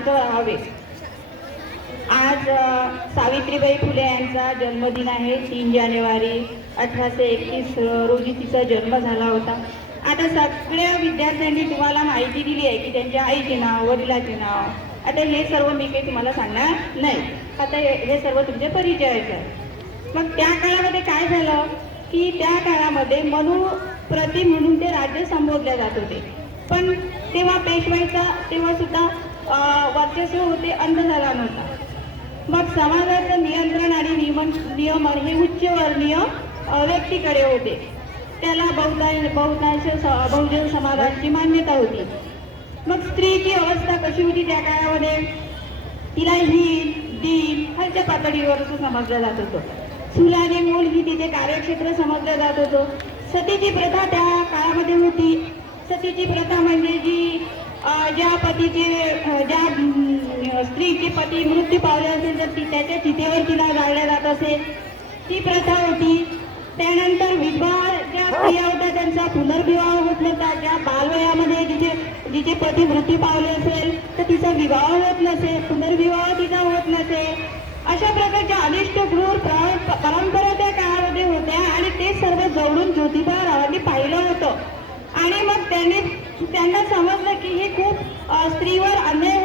शांत व्हावे. आज सावित्रीबाई फुले यांचा जन्मदिन आहे तीन जानेवारी अठराशे एकतीस रोजी तिचा जन्म झाला होता. आता सगळ्या विद्यार्थ्यांनी तुम्हाला माहिती दिली आहे की त्यांच्या आईचे नाव वडिलाचे नाव. आता हे सर्व मी काही तुम्हाला सांगणार नाही. आता हे सर्व तुमचे परिचयाचे आहे. मग त्या काळामध्ये काय झालं? की त्या काळामध्ये मनु प्रति म्हणून ते राज्य संबोधले जात होते. पण तेव्हा पेशवाईचा तेव्हा सुद्धा वर्चस्व होते अंध झाला नव्हता. मग समाजाचं नियंत्रण आणि नियमन नियमन हे उच्चवर्णीय व्यक्तीकडे होते. त्याला बहुतांश बहुतांश स- बहुजन समाजाची मान्यता होती. मग स्त्रीची अवस्था कशी होती त्या काळामध्ये? तिला ही दीन खालच्या पातळीवर असं समजलं जात होतं. चूल आणि मूल ही तिचे कार्यक्षेत्र समजलं जात होतं. सतीची प्रथा त्या काळामध्ये होती. सतीची प्रथा म्हणजे जी ज्या पतीचे स्त्रीचे पती मृत्यू पावले असेल तर ती त्याच्या चितेवर तिला जाळल्या जात असेल ती प्रथा होती. त्यानंतर विधवा ज्या स्त्रिया होत्या त्यांचा पुनर्विवाह होत नव्हता. ज्या बालवयामध्ये जिचे जिचे पती मृत्यू पावले असेल तर तिचा विवाह होत नसेल पुनर्विवाह तिचा होत नसेल अशा प्रकारच्या अनिष्ट क्रूर प्र- परंपरा त्या काळामध्ये होत्या आणि ते सर्व जवळून ज्योतिबा रावांनी पाहिलं होतं. आणि मग त्यांनी त्यांना समजलं की हे खूप स्त्रीवर अन्याय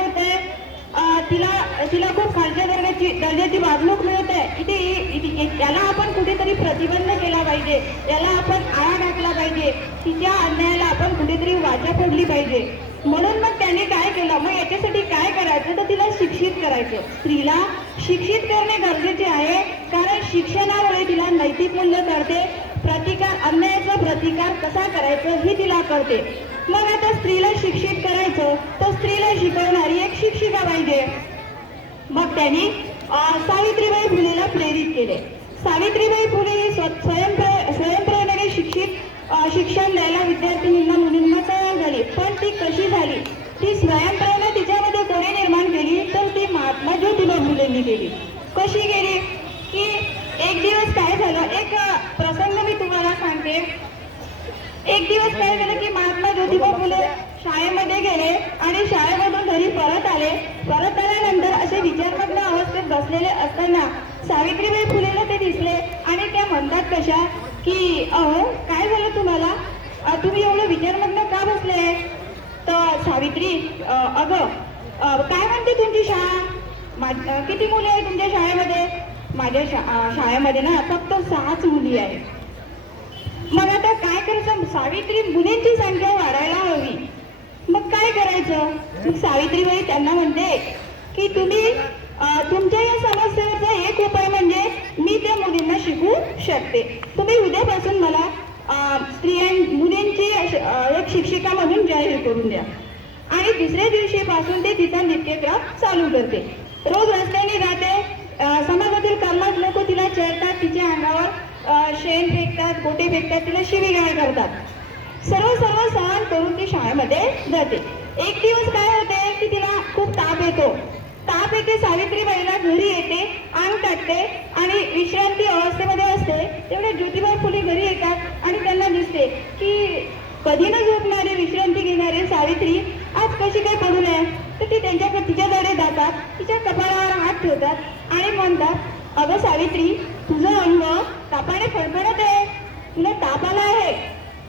तिला तिला खूप खालच्या दर्जाची दर्जाची वागणूक मिळत. आहे इथे याला आपण कुठेतरी प्रतिबंध केला पाहिजे. याला आपण आळा टाकला पाहिजे. तिच्या अन्यायाला आपण कुठेतरी वाचा फोडली पाहिजे. म्हणून मग त्याने काय केलं? मग याच्यासाठी काय करायचं? तर तिला शिक्षित करायचं. स्त्रीला शिक्षित करणे गरजेचे आहे. कारण शिक्षणामुळे तिला नैतिक मूल्य कळते. प्रतिकार अन्यायाचा प्रतिकार कसा करायचं हे तिला कळते. मग आता स्त्रीला शिक्षित करायचं तर स्त्रीला शिकवणारी एक शिक्षिका पाहिजे. मग त्यांनी सावित्रीबाई फुलेला प्रेरित केले. सावित्रीबाई फुले ही स्वयंप्रे शिक्षित शिक्षण द्यायला विद्यार्थिनींना मुलींना तयार झाली. पण ती कशी झाली? ती स्वयंप्रेरणा तिच्यामध्ये कोणी निर्माण केली तर ती महात्मा ज्योतिबा फुलेंनी केली. कशी केली? की एक दिवस काय झालं? एक प्रसंग मी तुम्हाला सांगते. एक दिवस काय झालं की महात्मा ज्योतिबा फुले शाळेमध्ये गेले आणि शाळेमधून घरी परत आले. परत आल्यानंतर असे विचारमग्न अवस्थेत बसलेले असताना सावित्रीबाई फुलेला ते दिसले आणि त्या म्हणतात कशा की अहो काय झालं तुम्हाला? तुम्ही एवढं विचारमग्न का बसले? तर सावित्री अग अगं काय म्हणते तुमची शाळा? किती मुली आहे तुमच्या शाळेमध्ये? माझ्या शा शाळेमध्ये ना फक्त सहाच मुली आहे मग आता काय करायचं सावित्री मुलींची संख्या वाढायला हवी मग काय करायचं मग सावित्रीबाई त्यांना म्हणते की तुम्ही तुमच्या या समस्येचा एक उपाय म्हणजे मी त्या मुलींना शिकू शकते. तुम्ही उद्यापासून मला स्त्रियां मुलींची एक शिक्षिका म्हणून जाहीर करून द्या. आणि दुसऱ्या दिवशीपासून ते तिचा नित्यक्रम चालू करते. रोज रस्त्याने जाते समाजातील कर्मात लोक तिला चरतात तिच्या अंगावर शेण फेकतात गोटे फेकतात तिला शिवीगाळ करतात. सर्व सर्व सहन करून ती शाळेमध्ये जाते. एक दिवस काय होते की तिला खूप ताप येतो. ताप येते सावित्रीबाईला घरी येते अंग टाकते आणि विश्रांती अवस्थेमध्ये असते. तेवढे ज्योतिबा फुले घरी येतात आणि त्यांना दिसते की कधी न झोपणारे विश्रांती घेणारे सावित्री आज कशी काय पडू नये? तर ती त्यांच्याकडे तिच्याकडे जातात तिच्या कपाळावर हात ठेवतात आणि म्हणतात अगं सावित्री तुझं अंग तापाने फडफडत आहे. तुला ताप आला आहे.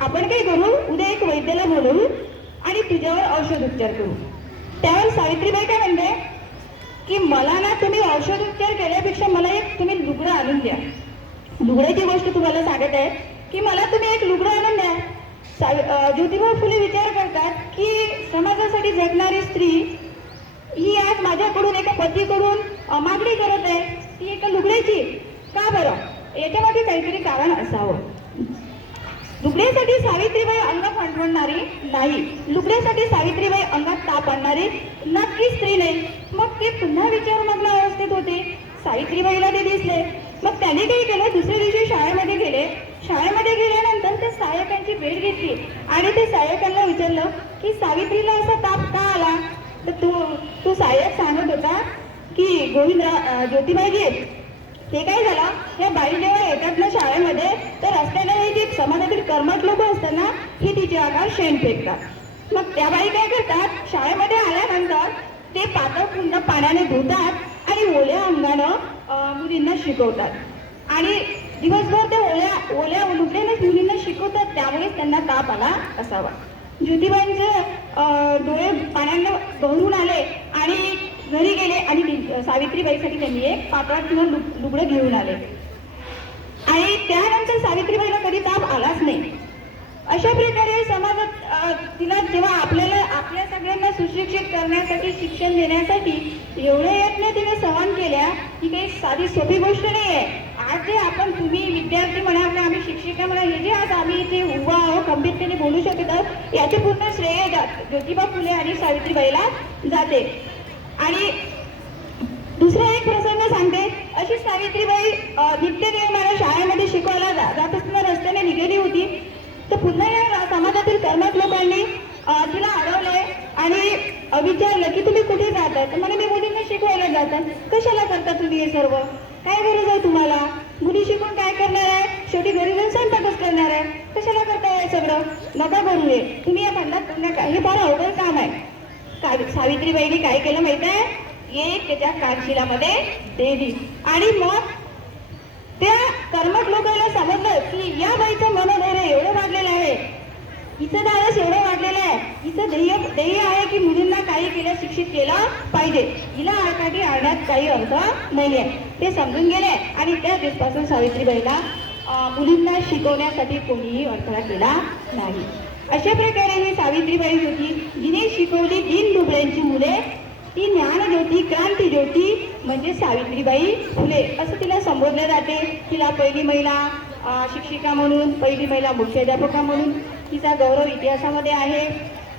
आपण काय करू? उद्या एक वैद्याला बोलवू? तुझ्यावर औषध उपचार करू. त्यावर सावित्रीबाई काय म्हणते? की मला ना तुम्ही औषध उपचार केल्यापेक्षा मला एक तुम्ही लुगडं आणून द्या. लुगड्याची गोष्ट तुम्हाला सांगत आहे की मला तुम्ही एक लुगडं आणून द्या. सावि ज्योतिबा फुले विचार करतात की समाजासाठी जगणारी स्त्री ही आज माझ्याकडून एका पतीकडून मागणी करत आहे. ती एका लुगड्याची. का बरं? याच्यामध्ये काहीतरी कारण असावं. लुगड्यासाठी सावित्रीबाई अंग फंडवणारी नाही. लुगड्यासाठी सावित्रीबाई अंगात ताप आणणारी नक्की स्त्री नाही. मग ते पुन्हा विचार मधला अवस्थेत होते. सावित्रीबाईला ते दिसले. मग त्याने काही केलं? दुसऱ्या दिवशी शाळेमध्ये गेले. शाळेमध्ये गेल्यानंतर त्या सहाय्यकांची भेट घेतली. आणि ते सहाय्यकांना विचारलं की सावित्रीला असा ताप का आला? तर तू तू सहाय्यक सांगत होता की गोविंदरा ज्योतिबाईजी ते काय झालं? या बाई जेव्हा येतात ना शाळेमध्ये तर रस्त्याने समाजातील कर्मठ लोक असताना ही तिच्या आकार शेण फेकतात. मग त्या बाई काय करतात? शाळेमध्ये आल्यानंतर ते पातळ पाण्याने धुतात आणि ओल्या अंगानं मुलींना शिकवतात. आणि दिवसभर ते ओल्या ओल्या उलटल्यानेच मुलींना शिकवतात. त्यामुळेच त्यांना ताप आला असावा. ज्योतिबाईंचे डोळे पाण्याने भरून आले आणि घरी गेले आणि सावित्रीबाईसाठी त्यांनी एक पातळा किंवा लुगडं घेऊन आले. आणि त्यानंतर सावित्रीबाईला कधी ताप आलाच नाही. अशा प्रकारे समाजात तिला जेव्हा आपल्याला आपल्या सगळ्यांना सुशिक्षित करण्यासाठी शिक्षण देण्यासाठी एवढे यत्न तिने सहन केल्या ही काही साधी सोपी गोष्ट नाही आहे आज जे आपण तुम्ही विद्यार्थी म्हणा किंवा आम्ही शिक्षिका म्हणा हे जे आज आम्ही इथे उभा आहोत गंभीरतेने बोलू शकत आहोत याचे पूर्ण श्रेय ज्योतिबा फुले आणि सावित्रीबाईला जाते. आणि दुसरा एक प्रसंग सांगते. अशी सावित्रीबाई नित्यदेव मला शाळेमध्ये शिकवायला जा- जात असताना रस्त्याने निघाली होती. तर पुन्हा या समाजातील कर्मठ लोकांनी तिला अडवले आणि विचारलं की तुम्ही कुठे जातात तर म्हणे मी मुलींना शिकवायला जातात कशाला करता तुम्ही हे सर्व? काय गरज आहे तुम्हाला? मुली शिकून काय करणार आहे? शेवटी घरी जाऊन स्वयंपाकच करणार आहे. कशाला करताय हे सगळं? नका करू हे. तुम्ही या भांडात नका हे फार अवघड काम आहे. सावि- सावित्रीबाईने काय केलं माहीत आहे? एक त्याच्या कारशिलामध्ये देवी. आणि मग त्या कर्मक लोकांना समजलं की या बाईचं मनोधैर्य एवढं वाढलेलं आहे. हिचं धाडस एवढं वाढलेलं आहे. हिचं ध्येय ध्येय आहे की मुलींना काही केलं शिक्षित केलं पाहिजे. हिला आडकाठी आणण्यात काही अर्थ नाहीये. ते समजून गेले आणि त्या दिवसापासून सावित्रीबाईला मुलींना शिकवण्यासाठी कोणीही अडथळा केला नाही. अशा प्रकारे ही सावित्रीबाई होती. जिने शिकवली तीन दुबळ्यांची मुले. ती ज्ञानज्योती क्रांती ज्योती म्हणजे सावित्रीबाई फुले असं तिला संबोधले जाते. तिला पहिली महिला शिक्षिका म्हणून पहिली महिला मुख्याध्यापका म्हणून. तिचा गौरव इतिहासामध्ये आहे.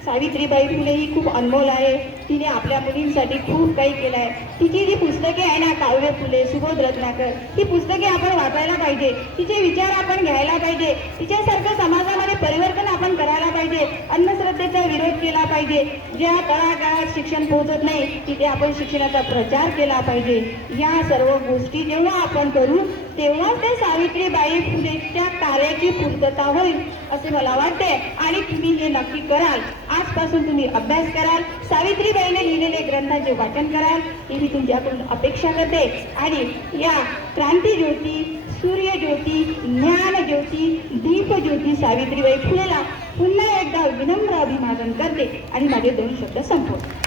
सावित्रीबाई फुले ही खूप अनमोल आहे. तिने आपल्या मुलींसाठी खूप काही केलं आहे तिची जी पुस्तके आहे ना काव्य फुले सुबोध रत्नाकर ही पुस्तके आपण वाचायला पाहिजे. तिचे विचार आपण घ्यायला पाहिजे. तिच्यासारखं समाजामध्ये परिवर्तन आपण करायला पाहिजे अंधश्रद्धेचा विरोध केला पाहिजे. ज्या तळागाळात शिक्षण पोहोचत नाही तिथे आपण शिक्षणाचा प्रचार केला पाहिजे. या सर्व गोष्टी जेव्हा आपण करू तेव्हा ते सावित्रीबाई फुलेच्या कार्याची पूर्तता होईल असे मला वाटते. आणि तुम्ही हे नक्की कराल. आजपासून तुम्ही अभ्यास कराल. सावित्रीबाईने लिहिलेले ग्रंथांचे वाचन कराल ही मी तुमच्याकडून अपेक्षा करते. आणि या क्रांती ज्योती सूर्य ज्योती ज्ञान ज्योती दीप ज्योती सावित्रीबाई फुलेला पुन्हा एकदा विनम्र अभिवादन करते. आणि माझे दोन शब्द संपवते.